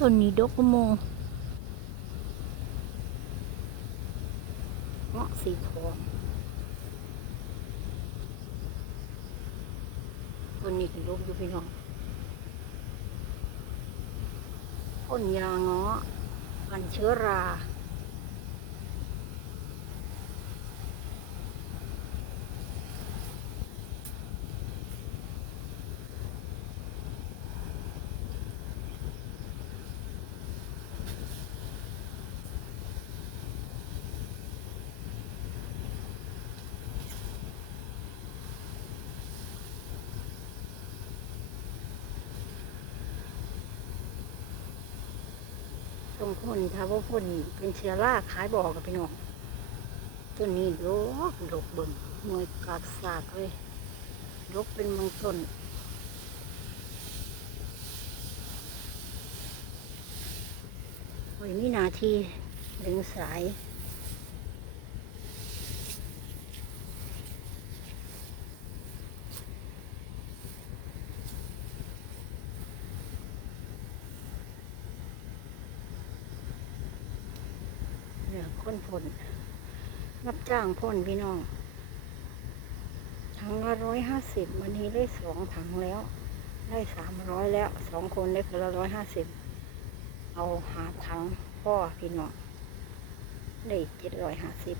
ต้นนี้ดกโมเงาะสีทองต้นนี้ก็ดกอยู่พี่น้องต้นยาเงาะกันเชื้อรา ต้องพ่นถ้าว่าพ่นเป็นเชื้อราขายบอกกับพี่น้องต้นนี้ดกดกเบิ่งหน่วยกาดสากเลยดกเป็นบางต้นโอ้ยมีหนาทีดึงสาย คนพ่นรับจ้างพ่นพี่น้อง ถังละร้อยห้าสิบวันนี้ได้สองถังแล้ว ได้สามร้อยแล้วสองคนได้คนละร้อยห้าสิบเอาหาถังพ่อพี่น้องได้เจ็ดร้อยห้าสิบ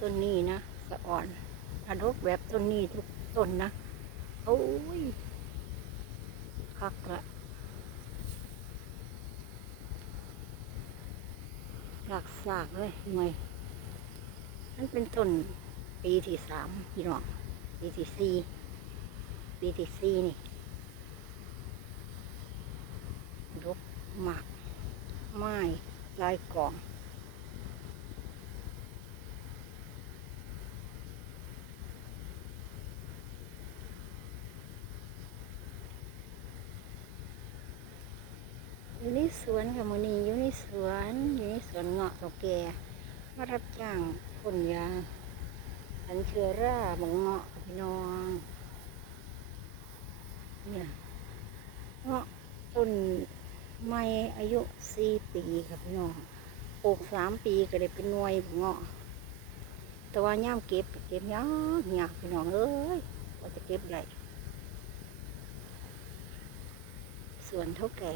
ต้นนี้นะสะอ่อนถ้าดกแบบต้นนี้ทุกต้นนะโอ้ยคักละหลักสากเลยหน่วยนั่นเป็นต้นปีที่สามพี่น้องปีที่สี่ปีที่สี่นี่ดกหมากไม้ลายกล่อง อยู่ในสวนค่ะมือนี้อยู่ในสวนอยู่ในสวนเงาะเก่าแก่มารับจ้างพ่นยาอันเชื้อราบังเงาะพี่น้องเนี่ยเงาะต้นไม้อายุสี่ปีค่ะพี่น้องปลูกสามปีก็ได้เป็นหน่วยบักเงาะ แต่ว่าย่ามเก็บเก็บยากยากพี่น้องเอ้ยว่าจะเก็บได้สวนเท่าแก่